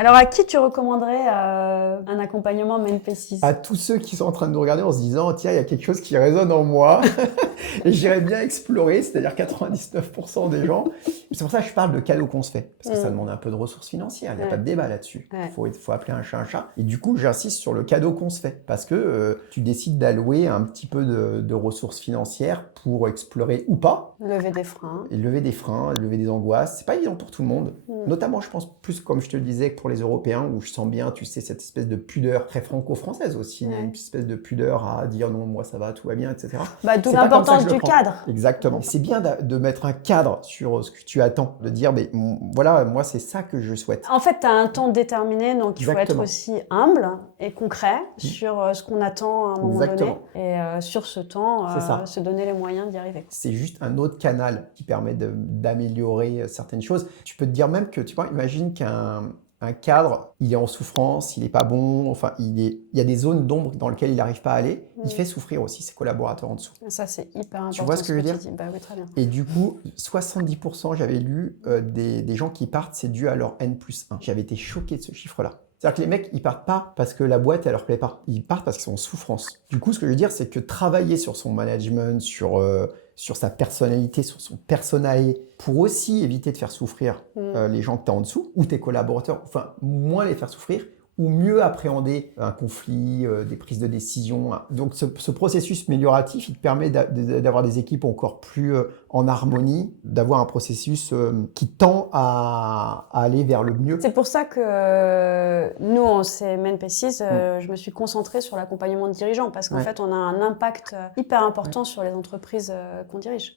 Alors, à qui tu recommanderais un accompagnement MENP6? À tous ceux qui sont en train de nous regarder en se disant, tiens, il y a quelque chose qui résonne en moi et j'irais bien explorer, c'est-à-dire 99% des gens. C'est pour ça que je parle de cadeaux qu'on se fait, parce que ça demande un peu de ressources financières, il n'y a pas de débat là-dessus. Faut appeler un chat un chat. Et du coup, j'insiste sur le cadeau qu'on se fait, parce que tu décides d'allouer un petit peu de ressources financières pour explorer ou pas. Lever des freins. Et lever des freins, lever des angoisses. C'est pas évident pour tout le monde. Notamment, je pense, plus comme je te le disais, que pour les Européens, où je sens bien, tu sais, cette espèce de pudeur très franco-française aussi. Il y a une espèce de pudeur à dire non, moi ça va, tout va bien, etc. D'où l'importance du cadre. Exactement. C'est bien de mettre un cadre sur ce que tu attends, de dire, mais voilà, moi c'est ça que je souhaite. En fait, tu as un temps déterminé, donc il faut être aussi humble et concret sur ce qu'on attend à un moment donné. Et sur ce temps, se donner les moyens d'y arriver. C'est juste un autre canal qui permet d'améliorer certaines choses. Tu peux te dire même que, tu vois, imagine qu'un cadre, il est en souffrance, il n'est pas bon, enfin, il y a des zones d'ombre dans lesquelles il n'arrive pas à aller. Il fait souffrir aussi ses collaborateurs en dessous. Ça, c'est hyper important. Tu vois ce que je veux dire? Bah oui, très bien. Et du coup, 70%, j'avais lu, des gens qui partent, c'est dû à leur N+1. J'avais été choqué de ce chiffre-là. C'est-à-dire que les mecs, ils partent pas parce que la boîte, elle leur plaît pas. Ils partent parce qu'ils sont en souffrance. Du coup, ce que je veux dire, c'est que travailler sur son management, sur sa personnalité, sur son personae, pour aussi éviter de faire souffrir les gens que tu as en dessous, ou tes collaborateurs, enfin, moins les faire souffrir, ou mieux appréhender un conflit, des prises de décision. Donc ce processus amélioratif, il te permet d'avoir des équipes encore plus en harmonie, d'avoir un processus qui tend à aller vers le mieux. C'est pour ça que nous, en MENP6, je me suis concentrée sur l'accompagnement de dirigeants, parce qu'en fait, on a un impact hyper important sur les entreprises qu'on dirige.